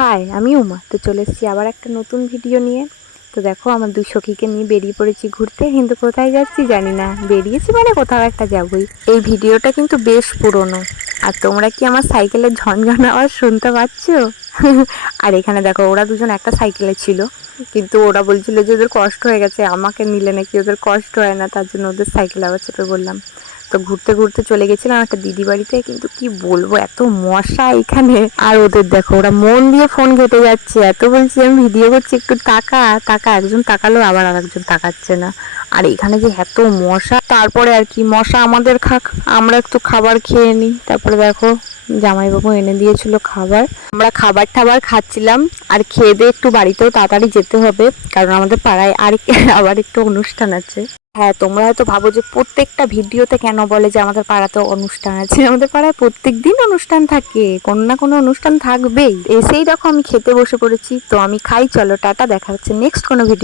High, আমি উমা। তো চলে এসেছি আবার একটা নতুন ভিডিও নিয়ে। তো দেখো, আমার দুই সখীকে নিয়ে বেরিয়ে পড়েছি ঘুরতে, কিন্তু কোথায় যাচ্ছি জানি না। বেরিয়েছি মানে কোথাও একটা যাবই। এই ভিডিওটা কিন্তু বেশ পুরনো। আর তোমরা কি আমার সাইকেলের ঝনঝন আওয়াজ শুনতে পাচ্ছ? আর এখানে দেখো, ওরা দুজন একটা সাইকেলে ছিল, কিন্তু ওরা বলছিল যে ওদের কষ্ট হয়ে গেছে, আমাকে নিলে নাকি ওদের কষ্ট হয় না, তার জন্য ওদের সাইকেলে আবার চেপে বললাম। তো ঘুরতে ঘুরতে চলে গেছিলাম একটা দিদি বাড়িতে, কিন্তু কি বলবো, এত মশা এখানে। আর ওদের দেখো, ওরা মন দিয়ে ফোন ঘেটে যাচ্ছে। এত বলছি আমি ভিডিও করছি, একটু তাকা তাকা, একজন তাকালো আবার আর একজন তাকাচ্ছে না। আর এখানে যে এত মশা, তারপরে আর কি, মশা আমাদের খাক, আমরা একটু খাবার খেয়ে নিই। তারপরে দেখো, জামাইবাবু এনে দিয়েছিল খাবার, আমরা খাবার টাবার খাচ্ছিলাম। আর খেয়ে দিয়ে একটু বাড়িতেও তাড়াতাড়ি যেতে হবে, কারণ আমাদের পাড়ায় আর আবার একটু অনুষ্ঠান আছে। হ্যাঁ, তোমরা হয়তো ভাবো যে প্রত্যেকটা ভিডিওতে কেন বলে যে আমাদের পাড়াতেও অনুষ্ঠান আছে। আমাদের পাড়ায় প্রত্যেক দিন অনুষ্ঠান থাকে, কোনো না কোনো অনুষ্ঠান থাকবেই। এসেই দেখো আমি খেতে বসে পড়েছি। তো আমি খাই, চলো টাটা, দেখা হচ্ছে নেক্সট কোনো ভিডিও।